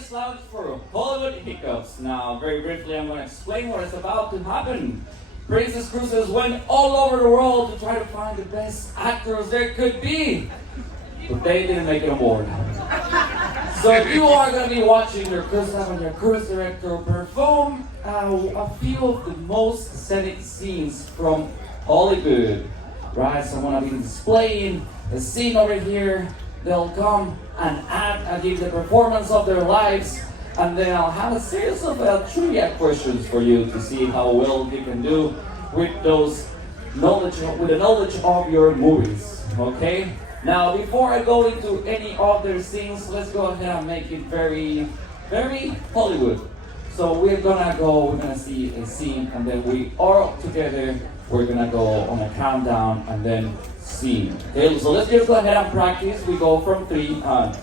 Let's lounge for Hollywood Hiccups. Now, very briefly, I'm going to explain what is about to happen. Princess Cruises went all over the world to try to find the best actors there could be, but they didn't make it on board. So you are going to be watching your cruise line and your cruise director perform a few of the most scenic scenes from Hollywood. Right, so I'm going to be displaying a scene over here. They'll come and act and give the performance of their lives, and then I'll have a series of trivia questions for you to see how well you can do with the knowledge of your movies. Okay? Now, before I go into any other scenes, let's go ahead and make it very, very Hollywood. So we're gonna see a scene, and then we all together, we're gonna go on a countdown and then scene. Okay, so let's just go ahead and practice. We go from 3 on.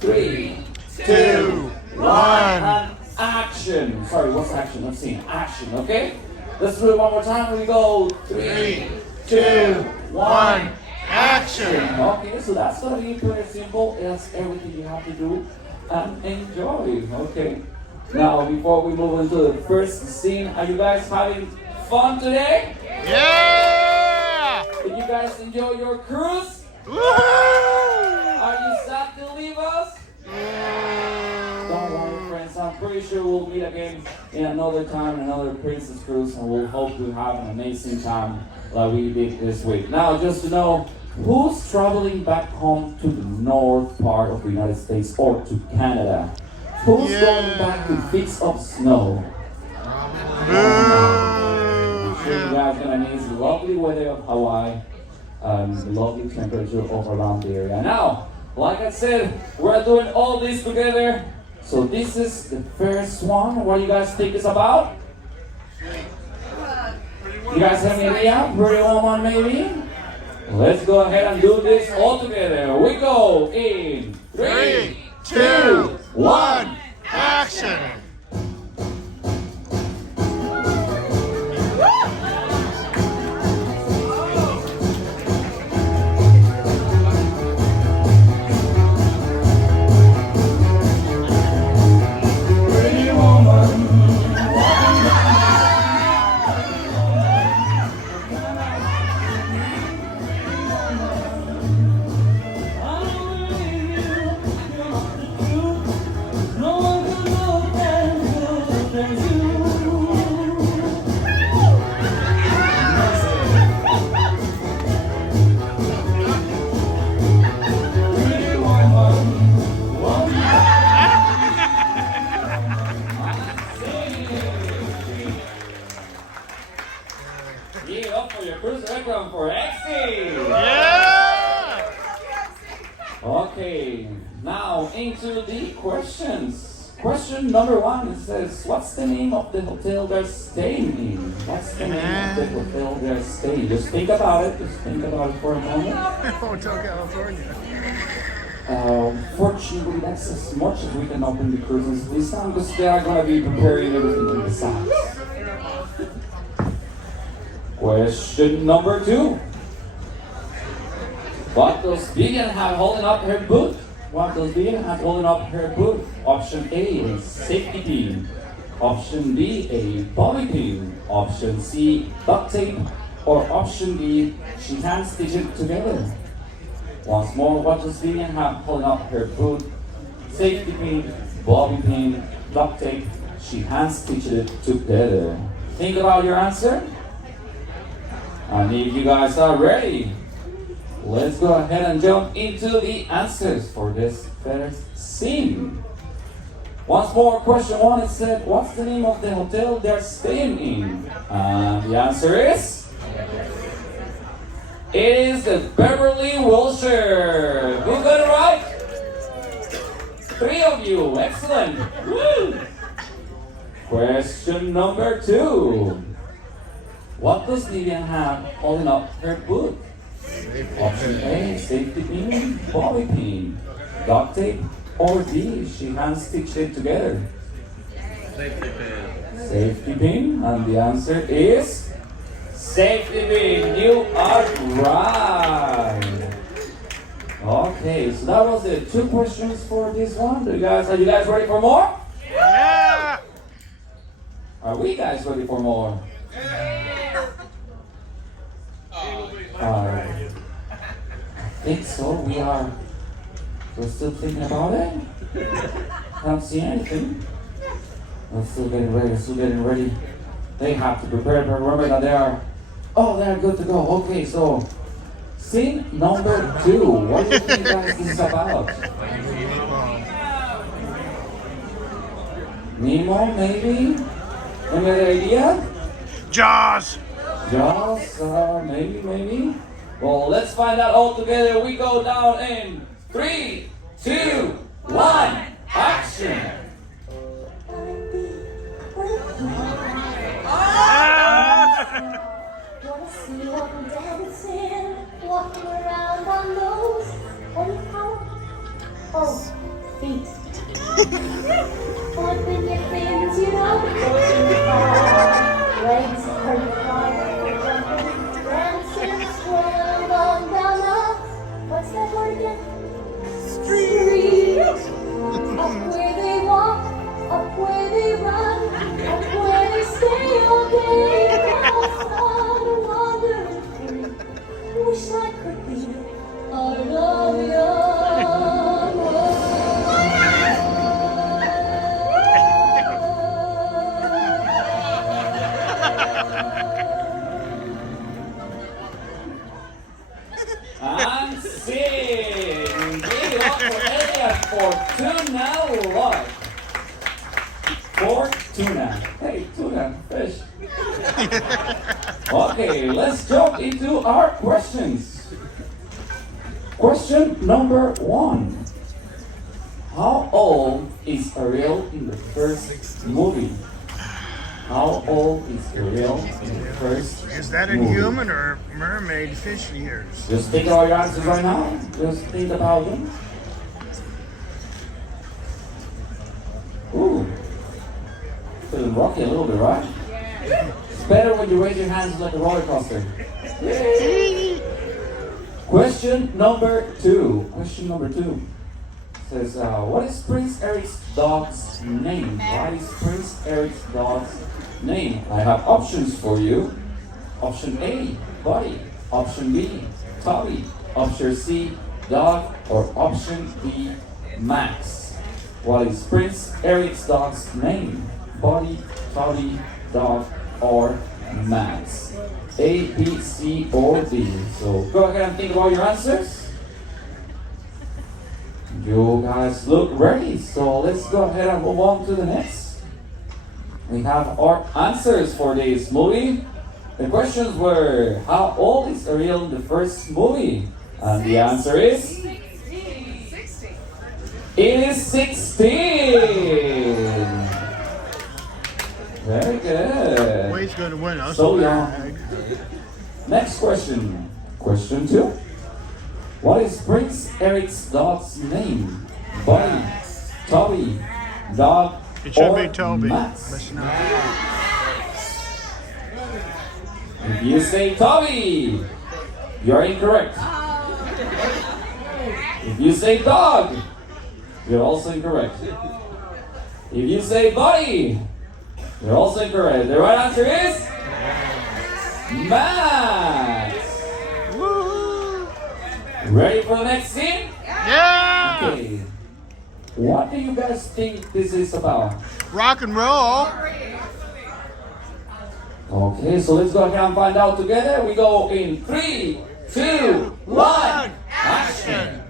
3, 2, 1, and action. Sorry, what's action? Let's see. Action, okay? Let's do it one more time. We go 3, 2, 1, action. Okay, so that's gonna be pretty simple. That's everything you have to do and enjoy. Okay. Now, before we move into the first scene, are you guys having fun today? Yeah! Did you guys enjoy your cruise? Woohoo! Are you sad to leave us? Don't worry, friends. I'm pretty sure we'll meet again in another time, another Princess Cruise, and we'll hope to have an amazing time like we did this week. Now, just to know, who's traveling back home to the north part of the United States or to Canada? Who's going back to fix up snow? I'm sure you guys are gonna miss the lovely weather of Hawaii, the lovely temperature of around the area. Now, like I said, we're doing all this together. So this is the first one. What do you guys think it's about? You guys have any idea? Pretty Woman, maybe? Let's go ahead and do this all together. We go in 3, 2, 1, action! Give it up for your cruise background for Exy! Yeah! Okay, now into the questions. Question number 1, it says, what's the name of the hotel they're staying in? What's the name of the hotel they're staying? Just think about it. Just think about it for a moment. Hotel California. Fortunately, that's as much as we can open the cruises this time because they are going to be preparing everything on the side. Question number 2. What does Vivian have holding up her boot? What does Vivian have holding up her boot? Option A, a safety pin. Option B, a bobby pin. Option C, duct tape. Or option D, she hand stitch it together. Once more, what does Vivian have holding up her boot? Safety pin, bobby pin, duct tape. She hand stitched it together. Think about your answer. And if you guys are ready, let's go ahead and jump into the answers for this first scene. Once more, question 1, it said, what's the name of the hotel they're staying in? And the answer is? It is the Beverly Wilshire. Who got it right? 3 of you, excellent. Woo! Question number 2. What does Vivian have holding up her boot? Option A, safety pin, bobby pin, duct tape, or D, she hand stitched it together. Safety pin. Safety pin, and the answer is safety pin. You are right. Okay, so that was the 2 questions for this one. Are you guys ready for more? Yeah. Are we guys ready for more? I think so. We're still thinking about it. Can't see anything. We're still getting ready. They have to prepare, but remember that they're good to go. Okay, so scene number 2. What do you think, guys, this is about? Nemo, maybe? Any other idea? Jaws. Jaws, maybe. Well, let's find out all together. We go down in 3, 2, 1, action! Wanna see what I'm dancing, walking around on those feet. Flipping your fins, you know, pushing the car. Legs hurt hard, jumping, dancing, swirling on down the, what's that word again? Street. Up where they walk, up where they run, up where they stay all day. Outside wandering free. Wish I could be out of your And sing! Give it up for Elliot for tuna live. For tuna. Hey, tuna, fish. Okay, let's jump into our questions. Question number 1. How old is Ariel in the first movie? How old is Ariel in the first Is that a movie? human or mermaid fish ears? Just think about your answers right now. Just think about them. Ooh. Feeling rocky a little bit, right? It's better when you raise your hands like a roller coaster. Yay. Question number 2. Says, what is Prince Eric's dog's name? What is Prince Eric's dog's name? I have options for you. Option A, Buddy. Option B, Toby. Option C, Dog. Or option D, Max. What is Prince Eric's dog's name? Buddy, Toby, Dog, or Max? A, B, C, or D. So go ahead and think about your answers. You guys look ready, so let's go ahead and move on to the next. We have our answers for this movie. The questions were, how old is Ariel in the first movie? And the answer is? 60. It is 16! Very good. Wade's going to win us. So young. Next question. Question 2. What is Prince Eric's dog's name? Buddy, Toby, Dog, It should or be Toby. Max? But it's not. If you say Toby, you're incorrect. If you say Dog, you're also incorrect. If you say Buddy, you're also incorrect. The right answer is Max. Ready for the next scene? Yeah! Okay. What do you guys think this is about? Rock and roll. Okay, so let's go ahead and find out together. We go in 3, 2, 1, action!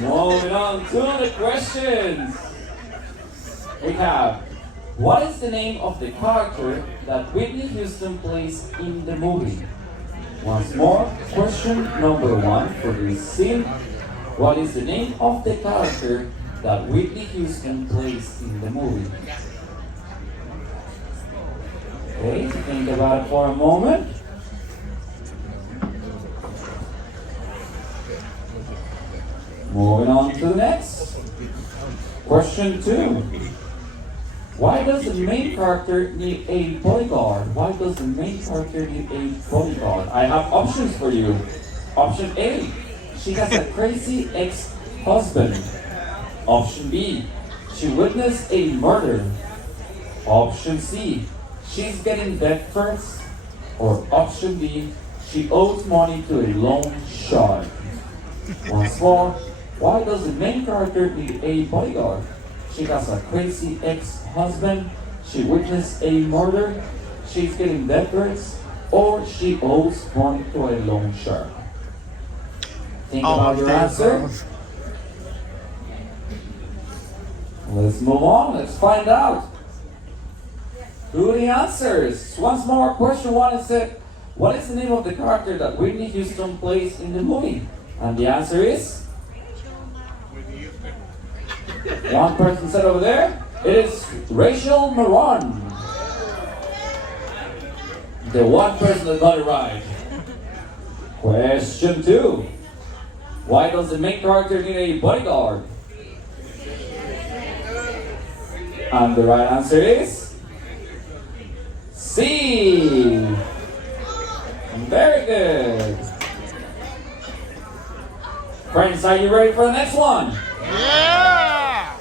Moving on to the questions. We have, what is the name of the character that Whitney Houston plays in the movie? Once more, question number 1 for this scene. What is the name of the character that Whitney Houston plays in the movie? Okay, think about it for a moment. Moving on to the next. Question 2. Why does the main character need a bodyguard? Why does the main character need a bodyguard? I have options for you. Option A, she has a crazy ex-husband. Option B, she witnessed a murder. Option C, she's getting death threats. Or option D, she owes money to a loan shark. Once more, why does the main character need a bodyguard? She has a crazy ex-husband, she witnessed a murder, she's getting death threats, or she owes money to a loan shark. Think All about of your the answer. above. Let's move on, let's find out. Who are the answers? Once more, question 1 is said, what is the name of the character that Whitney Houston plays in the movie? And the answer is? One person said over there, it is Rachel Maron. The one person that got it right. Question 2. Why does the main character need a bodyguard? And the right answer is C. Very good. Friends, are you ready for the next one? Yeah!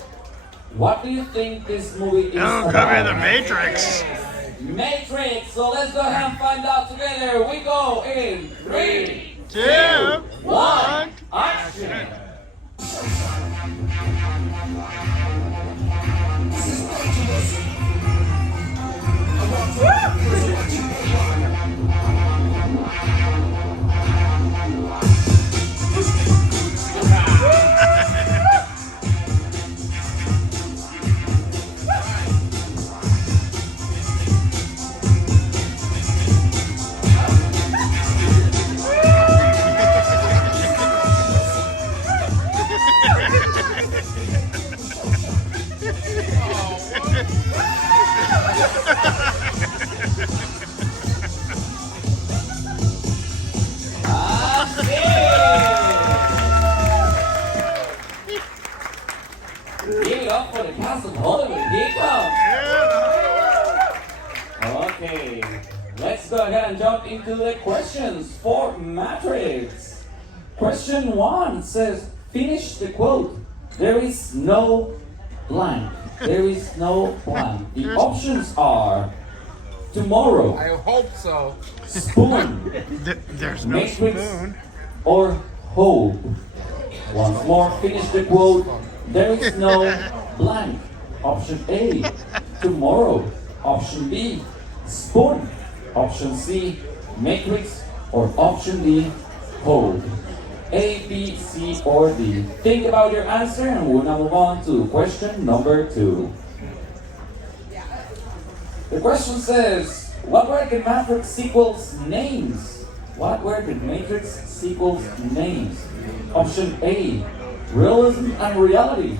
What do you think this movie is Oh, about? could be the Matrix. Matrix. So let's go ahead and find out together. We go in 3, 2, 1, action. Give it up for the cast of Hollywood Hiccups. Okay, let's go ahead and jump into the questions for Matrix. Question 1 says, finish the quote. There is no blank. There is no blank. The options are tomorrow, I hope so. spoon, There's no Matrix, spoon. or hope. Once more, finish the quote. There is no blank. Option A, tomorrow. Option B, spoon. Option C, matrix. Or option D, hope. A, B, C, or D. Think about your answer and we'll now move on to question number 2. The question says, what were the Matrix sequels' names? What were the Matrix sequels' names? Option A, Realism and Reality,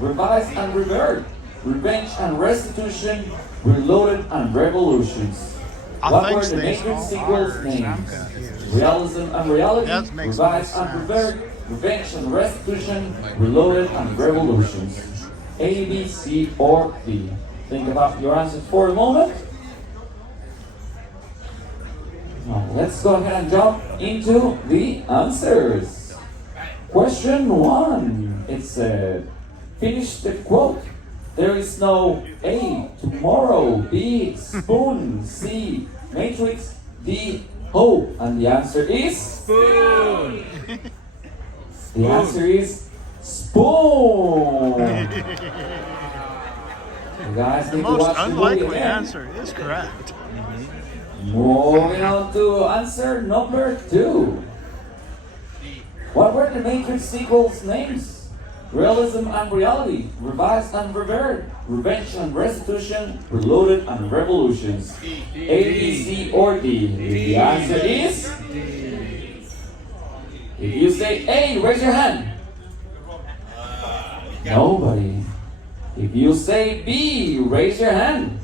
Rise and Revert, Revenge and Restitution, Reloaded and Revolutions. I What think were the these Matrix all sequels' are, names? I'm confused. Realism and Reality, That makes Rise more and sense. Revert, Revenge and Restitution, Reloaded and Revolutions. A, B, C, or D. Think about your answers for a moment. Now, let's go ahead and jump into the answers. Question 1. It said, finish the quote. There is no A, tomorrow, B, spoon, C, matrix, D, hope. And the answer is? Spoon. The answer is spoon. You guys The need to most watch the movie unlikely again. answer is correct. Moving on to answer number 2. What were the Matrix sequels' names? Realism and Reality, Revised and Revered, Revenge and Restitution, Reloaded and Revolutions. A, B, C, or D? If the answer is... If you say A, raise your hand. Nobody. If you say B, raise your hand.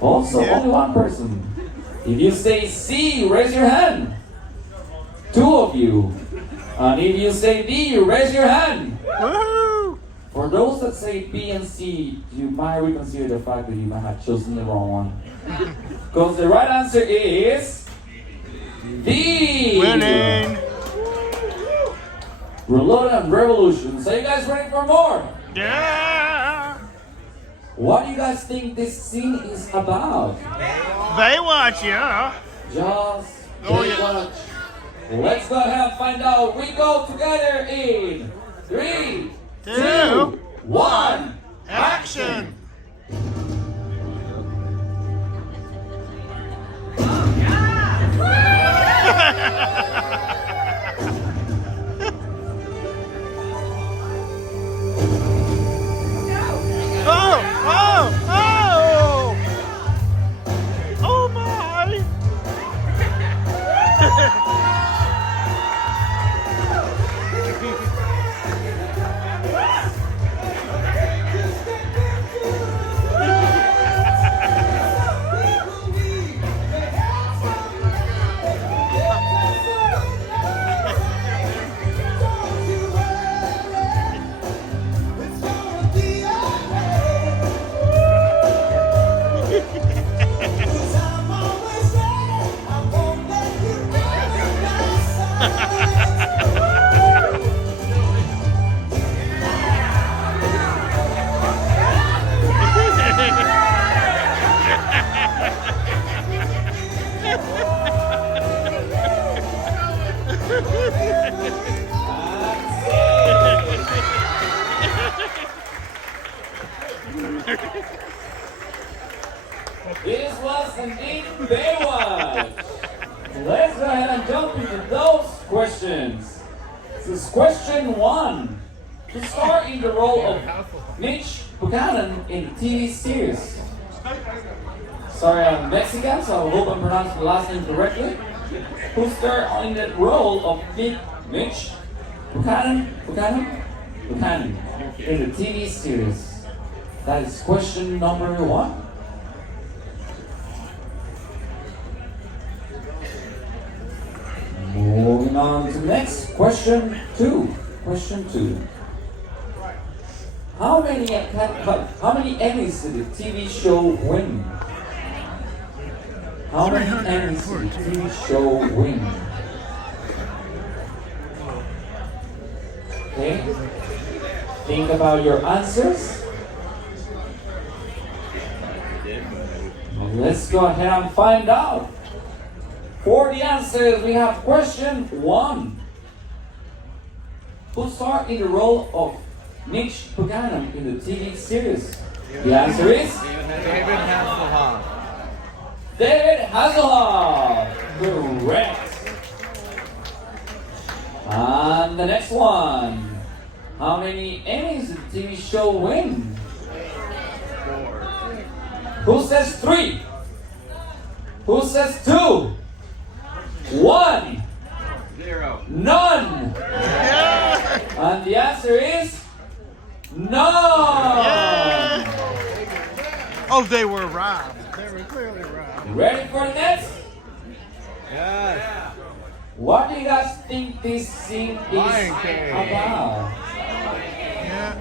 Also, only one person. If you say C, raise your hand. Two of you. And if you say D, raise your hand. Woohoo! For those that say B and C, you might reconsider the fact that you might have chosen the wrong one. Because the right answer is D. Winning! Reloaded and Revolution. So you guys ready for more? Yeah! What do you guys think this scene is about? Baywatch, yeah! Just Oh, take yeah. watch. Let's go ahead and find out. We go together in 3, 2, 1, Action! Oh! Oh! Oh! Oh my! This was indeed Baywatch. Let's go ahead and jump into those questions. This is question 1. To star in the role of Mitch Buchanan in the TV series. Sorry, I'm Mexican, so I hope I'm pronouncing the last name correctly. Who starred in the role of Mitch Buchanan in the TV series? That is question number 1. Moving on to the next question 2. Question 2. How many Emmys did the TV show win? How many Emmys did the TV show win? Okay. Think about your answers. Let's go ahead and find out. For the answers, we have question 1. Who starred in the role of Mitch Buchanan in the TV series? The answer is David Hasselhoff. David Hasselhoff. Correct. And the next one. How many Emmys did the TV show win? 4. Who says 3? Who says 2? 1. 0. None. And the answer is none. Oh, they were robbed. They were clearly robbed. Ready for the next? Yes. What do you guys think this scene is Lion King. about? Yeah.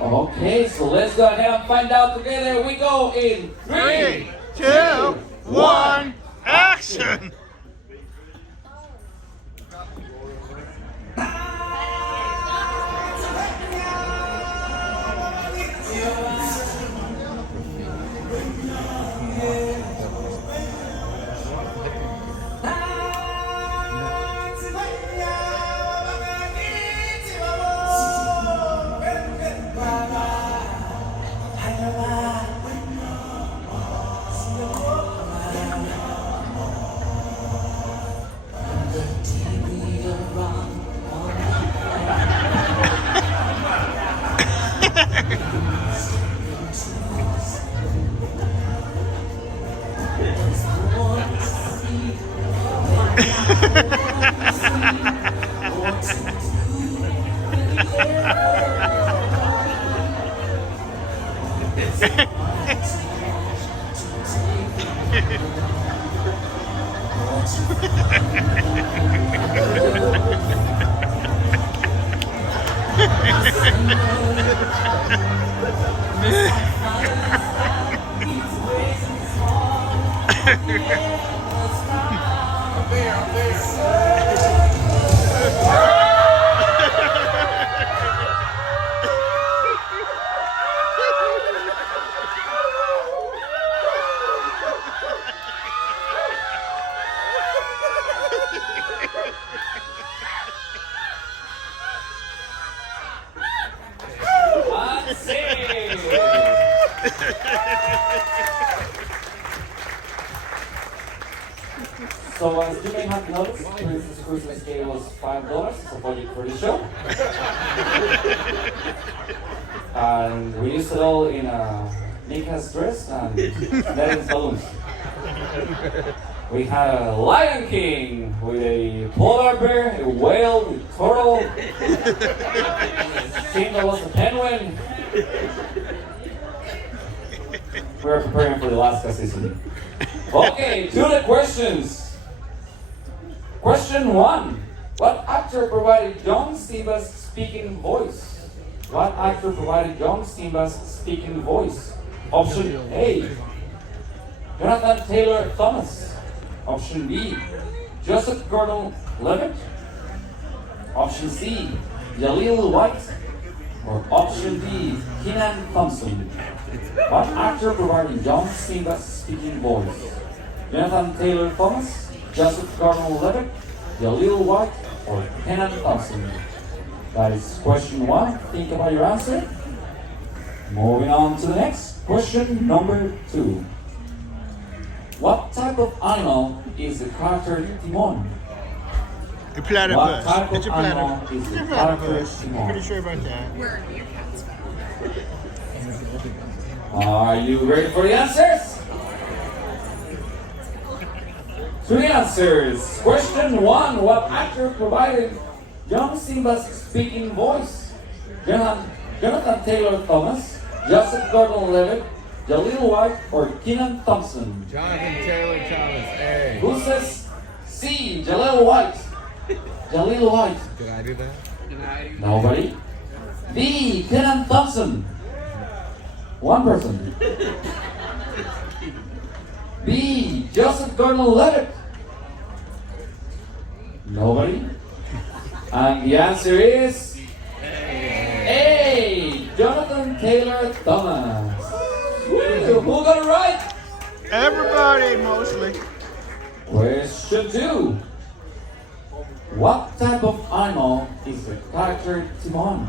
Okay, so let's go ahead and find out together. We go in 3, 3, 2, 1, action! So as you may have noticed, Princess Christmas Day was $5 for the show. And we used it all in Nika's dress and Daddy's balloons. We had a Lion King with a polar bear, a whale, a turtle. Simba was a penguin. We're preparing for the Alaska season. Okay, to the questions. Question 1. What actor provided John Simba's speaking voice? What actor provided John Simba's speaking voice? Option A. Jonathan Taylor Thomas. Option B. Joseph Gordon-Levitt. Option C. Jaleel White. Or option D. Kenan Thompson. What actor provided John Simba's speaking voice? Jonathan Taylor Thomas, Joseph Gordon-Levitt, Jaleel White, or Kenan Thompson? That is question 1. Think about your answer. Moving on to the next. Question number 2. What type of animal is the character Timon? A What platypus. type It's of a animal platypus. is It's the a character platypus. I'm pretty Timon? sure about that. Where are your cats from? Are you ready for the answers? 3 answers. Question 1. What actor provided John Simba's speaking voice? Jonathan Taylor Thomas, Joseph Gordon-Levitt, Jaleel White, or Kenan Thompson? Jonathan Taylor Thomas. A. Who says C? Jaleel White. Jaleel White. Did I do that? Nobody. B. Kenan Thompson. One person. B. Joseph Gordon-Levitt. Nobody. And the answer is A. Jonathan Taylor Thomas. Woo, who got it right? Everybody, mostly. Question 2. What type of animal is the character Timon?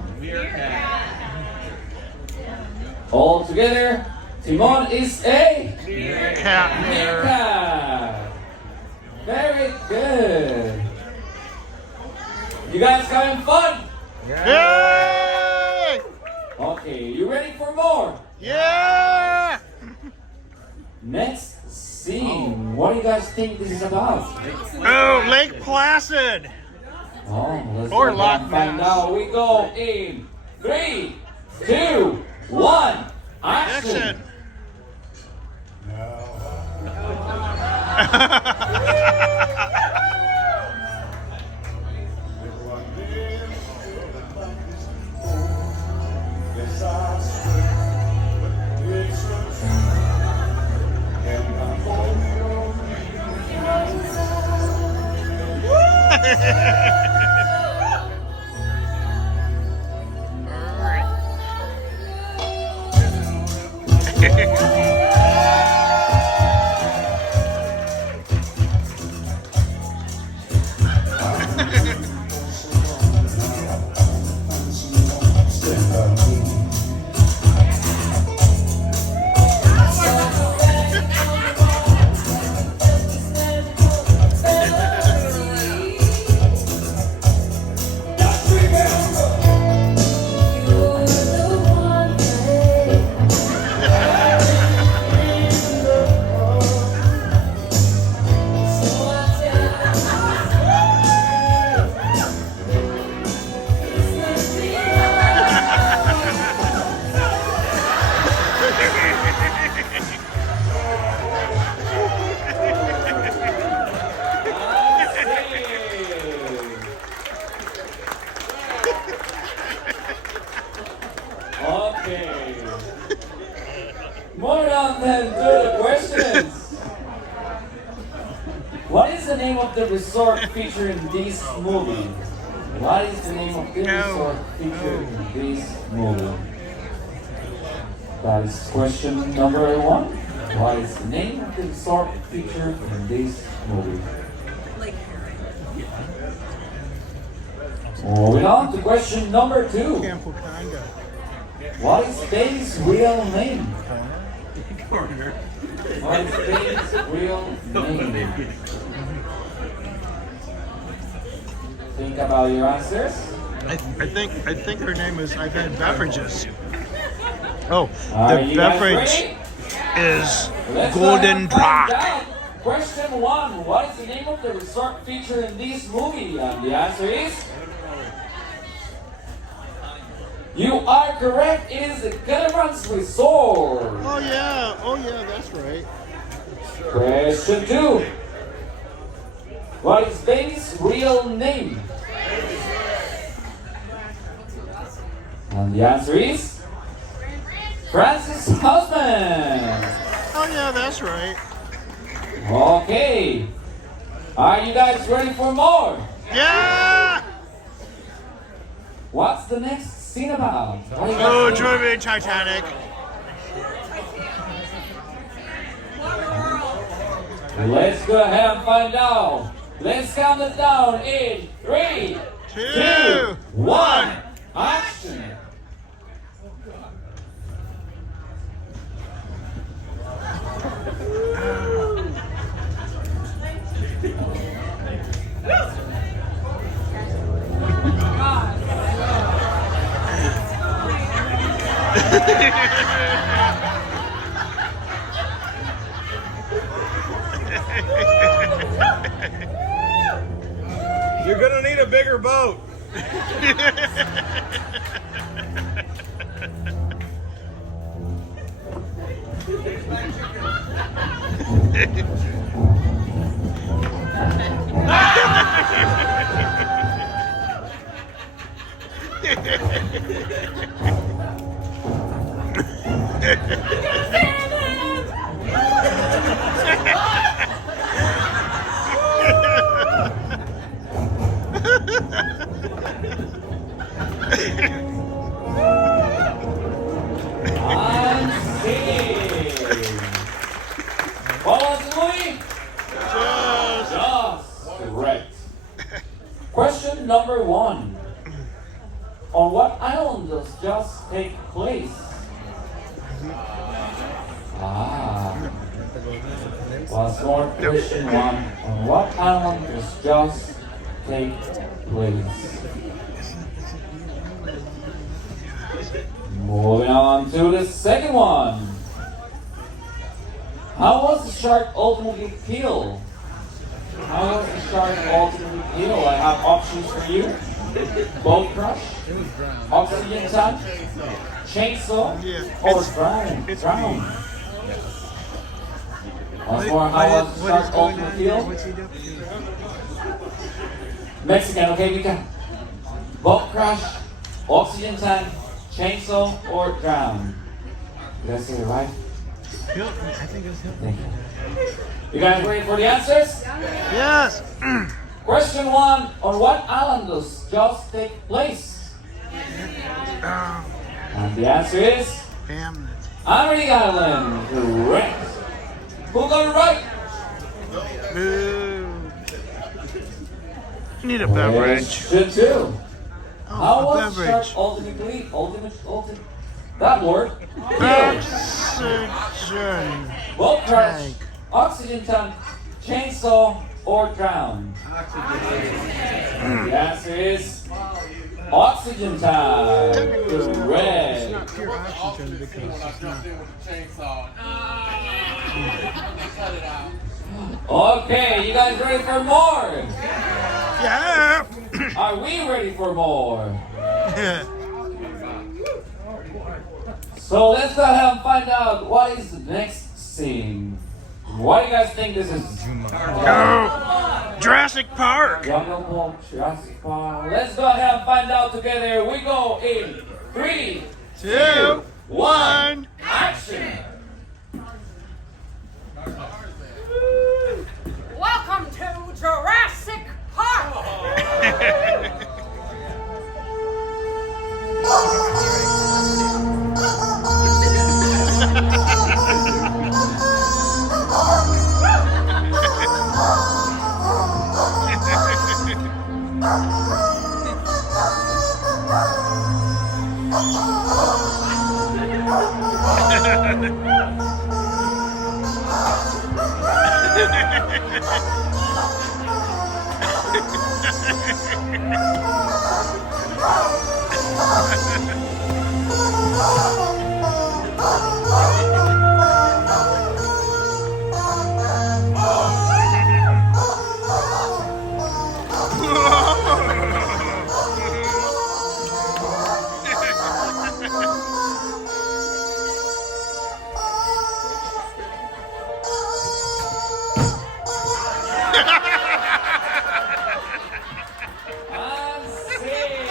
All together, Timon is a Cat. meerkat. Very good. You guys having fun? Yay! Okay, you ready for more? Yeah! Next scene. What do you guys think this is about? Oh, Lake Placid. Oh, let's Or go Loch and find Ness. out. We go in 3, 2, 1. Action. Okay. Moving on then to the questions. What is the name of the resort featured in this movie? What is the name of the resort featured in this movie? That is question number 1. What is the name of the resort featured in this movie? Moving on to question number 2. What is Baby's real name? What is Baby's real name? Think about your answers. I think her name is I've had beverages. Oh, Are the you guys beverage ready? is Let's Golden go ahead and find Rock. out. Question 1. What is the name of the resort featured in this movie? And the answer is... You are correct. It is the Catamarans Resort. Oh yeah, that's right. Question 2. What is Baby's real name? And the answer is Francis Husband. Oh yeah, that's right. Okay. Are you guys ready for more? Yeah! What's the next scene about? What do you guys Oh, think? join me, Titanic. Let's go ahead and find out. Let's count it down in 3, 2, 1. Action. You're gonna need a bigger boat. I'm singing. What was the movie? Just correct. Question number 1. On what island does Just take place? Was more question 1. On what island does Just take place? Moving on to the second one. How was the shark ultimately killed? How was the shark ultimately killed? I have options for you. Boat crush, oxygen tank, chainsaw, or drown. Once more, how was the shark ultimately killed? Mexican, okay, we can. Boat crush, oxygen tank, chainsaw, or drown. Did I say it right? I think it's him. Thank you. You guys ready for the answers? Yes. Question 1. On what island does Jaws take place? And the answer is Hamlet. Amity Island. Correct. Who got it right? Boo. Need a beverage. Question 2. How Oh, a was the shark beverage. ultimate, that word? Oxygen. Boat crash, Tank. oxygen tank, chainsaw, or drown? The answer is oxygen tank. Correct. Not pure oxygen because it's not. Okay, you guys ready for more? Yeah. Are we ready for more? So let's go ahead and find out what is the next scene. What do you guys think this is? Oh, Jurassic Park. Jungle Book, Jurassic Park. Let's go ahead and find out together. We go in 3, 2, one, action! Welcome to Jurassic Park! And save.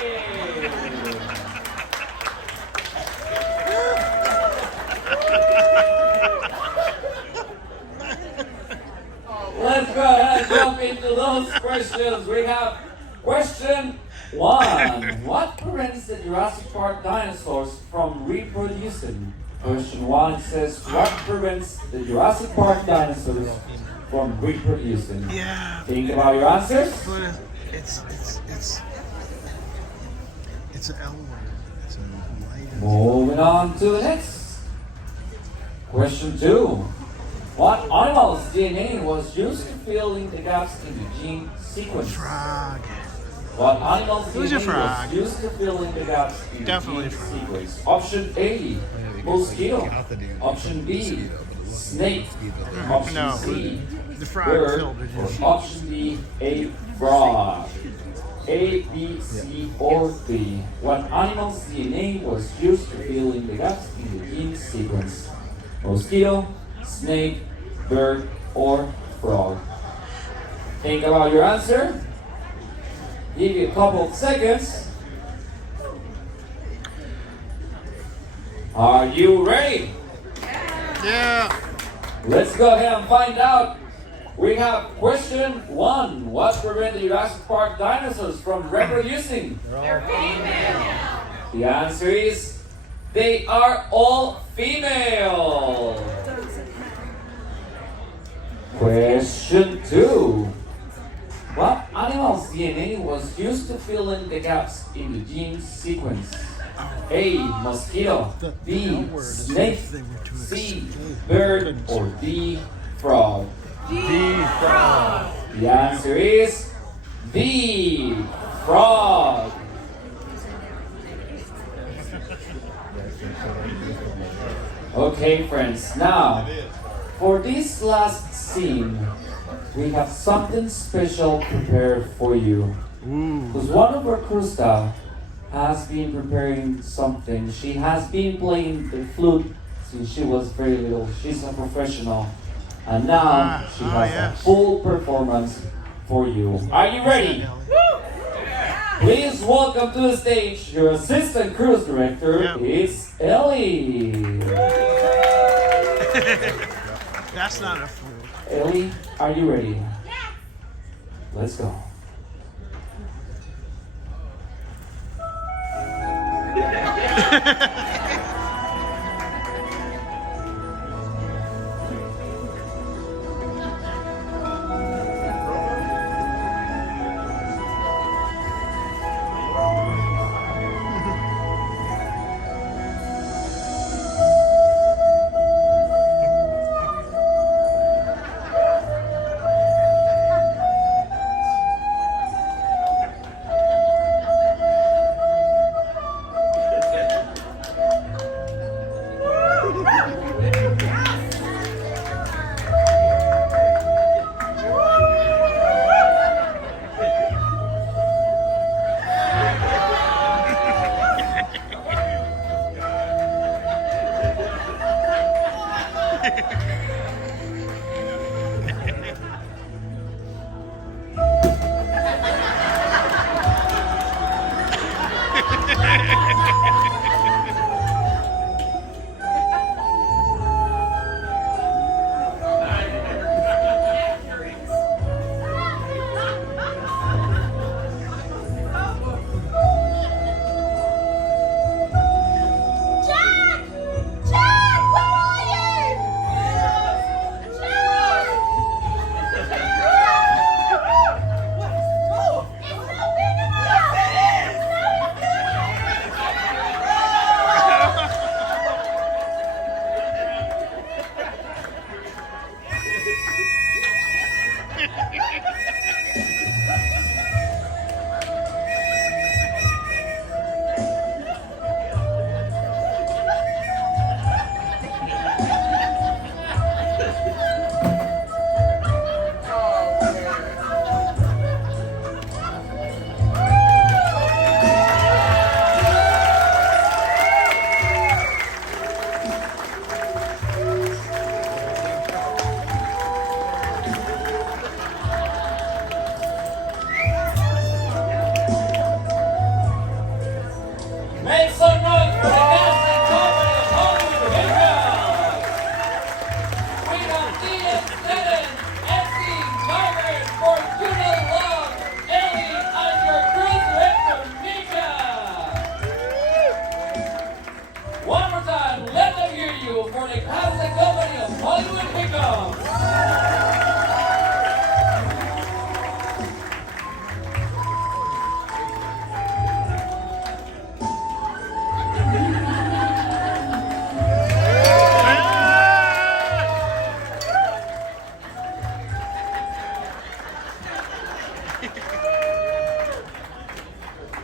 Let's go ahead and jump into those questions. We have question 1. What prevents the Jurassic Park dinosaurs from reproducing? Question 1 says, what prevents the Jurassic Park dinosaurs from reproducing? Yeah. Think about your answers. But it's an L word. It's a light. Moving on to the next. Question 2. What animal's DNA was used to fill in the gaps in the gene sequence? Frog. What animal's Who's a DNA frog? was used to fill in the gaps in Definitely the gene frog. sequence? Option A, mosquito. Option B, snake. Option No. C, The frog bird. filled it Or in. option D, a frog. A, B, C, or D. What animal's DNA was used to fill in the gaps in the gene sequence? Mosquito, snake, bird, or frog? Think about your answer. Give you a couple of seconds. Are you ready? Yeah. Let's go ahead and find out. We have question 1. What prevents the Jurassic Park dinosaurs from reproducing? They're female! The answer is they are all female. Question 2. What animal's DNA was used to fill in the gaps in the gene sequence? A, mosquito. The B, L word is snake. if they were to C, explain. bird. Or D, frog. Frog! The answer is B, frog. Okay, friends, now for this last scene, we have something special prepared for you. Because one of our crew staff has been preparing something. She has been playing the flute since she was very little. She's a professional. And now she has yes. a full performance for you. Are you ready? Please welcome to the stage your assistant cruise director. Yep. It's Ellie. That's not a flute. Ellie, are you ready? Yes. Let's go. Make some noise for the cast and company of Hollywood Hiccups. We have Ian, Lennon, Esty, Margaret, Fortuna, Love, Ellie, and your cruise director, Mika. One more time, let them hear you for the cast and company of Hollywood Hiccups.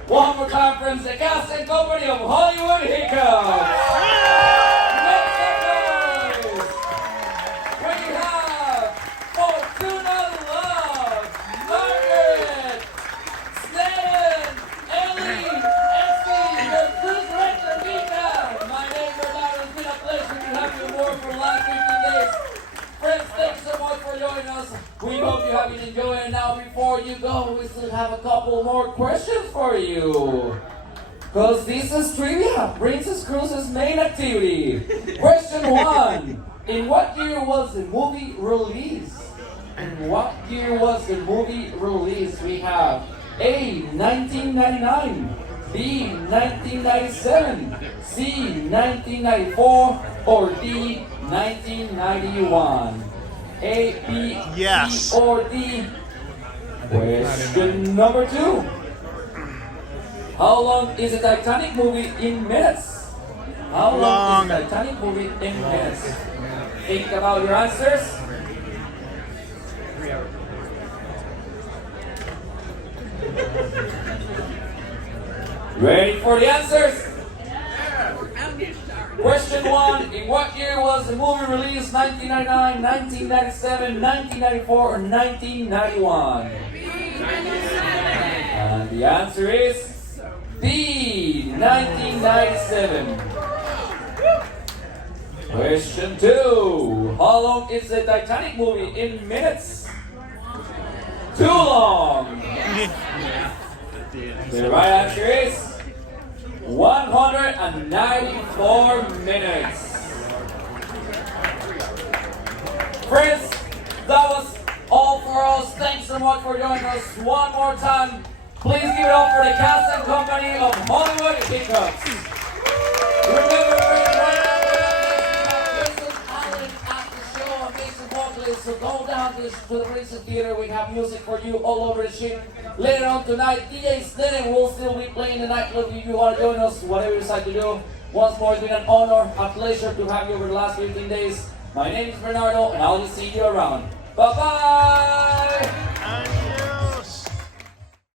One more time, friends, the cast and company of Hollywood Hiccups. Make some noise. We have Fortuna Love, Margaret, Stan, Ellie, Esty, your cruise director, Mika. My name is Bernardo. It's been a pleasure to have you aboard for the last 15 days. Friends, thanks so much for joining us. We hope you have been enjoying it. Now, before you go, we still have a couple more questions for you. Because this is trivia, Princess Cruises' main activity. Question 1. In what year was the movie released? In what year was the movie released? We have A, 1999, B, 1997, C, 1994, or D, 1991. A, B, Yes. C, or D. Question number 2. How long is the Titanic movie in minutes? How long is the Titanic movie in minutes? Think about your answers. Ready for the answers? Question 1. In what year was the movie released? 1999, 1997, 1994, or 1991? And the answer is B, 1997. Question 2. How long is the Titanic movie in minutes? Too long. The right answer is 194 minutes. Friends, that was all for us. Thanks so much for joining us one more time. Please give it up for the cast and company of Hollywood Hiccups. Remember, friends, right now we have Jason Allen at the show, amazing vocalist. So go down to the Princeton Theater. We have music for you all over the ship. Later on tonight, DJ Slinnen will still be playing the nightclub. If you want to join us, whatever you decide to do. Once more, it's been an honor, a pleasure to have you over the last 15 days. My name is Bernardo, and I'll just see you around. Bye-bye!